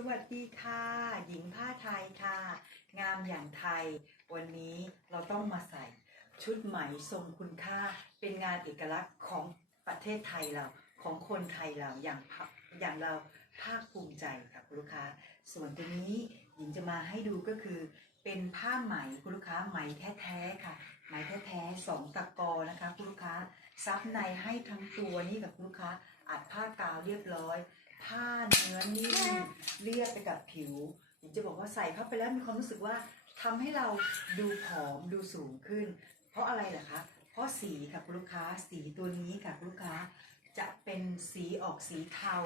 สวัสดีค่ะ หญิงผ้าไทยค่ะ งามอย่างไทย วันนี้เราต้องมาใส่ชุดไหมทรงคุณค่า เป็นงานเอกลักษณ์ของประเทศไทยเราของคนไทยเราอย่างอย่างเราภาคภูมิใจค่ะคุณลูกค้า ส่วนตัวนี้หญิงจะมาให้ดูก็คือ เป็นผ้าไหมคุณลูกค้าไหมแท้ๆค่ะ ไหมแท้ๆสองตะกอนะคะคุณลูกค้าซับในให้ทั้งตัวนี่กับคุณลูกค้าอัดผ้ากาวเรียบร้อย ผ้าเนื้อนิ่ม เรียบไปกับผิวหญิงจะบอกว่าใส่เข้าไปแล้วมีความรู้สึกว่าทำให้เราดูผอมดูสูงขึ้น เพราะอะไรล่ะคะ เพราะสีค่ะคุณลูกค้าสีตัวนี้ค่ะคุณลูกค้าจะเป็นสีออกสีเทา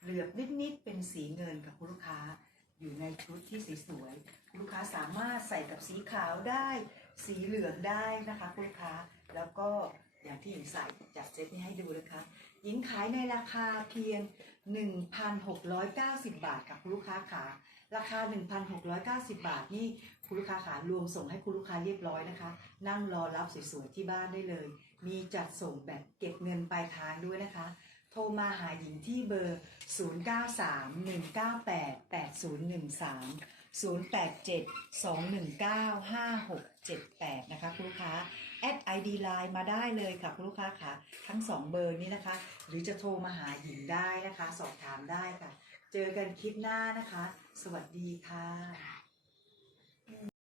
เหลือบนิดๆเป็นสีเงินค่ะคุณลูกค้า อยู่ในชุดที่สวยๆคุณลูกค้าสามารถใส่กับสีขาวได้ สีเหลืองได้นะคะคุณลูกค้าแล้วก็อย่างที่หญิงใส่จัดเซตนี้ให้ดูนะคะ หญิงขายในราคาเพียง 1,690 บาทค่ะคุณลูกค้าขาราคา 1,690 บาทนี่คุณลูกค้าขารวมส่งให้คุณลูกค้าเรียบร้อยนะคะ นั่งรอรับสวยๆที่บ้านได้เลย มีจัดส่งแบบเก็บเงินปลายทางด้วยนะคะ โทรมาหาหญิงที่เบอร์ 0931988013 087-219-5678 นะคะคุณลูกค้าแอด ID Line มาได้เลยค่ะคุณลูกค้าค่ะ ทั้ง 2 เบอร์นี้นะคะ หรือจะโทรมาหาหญิงได้นะคะ สอบถามได้ค่ะ เจอกันคลิปหน้านะคะ สวัสดีค่ะ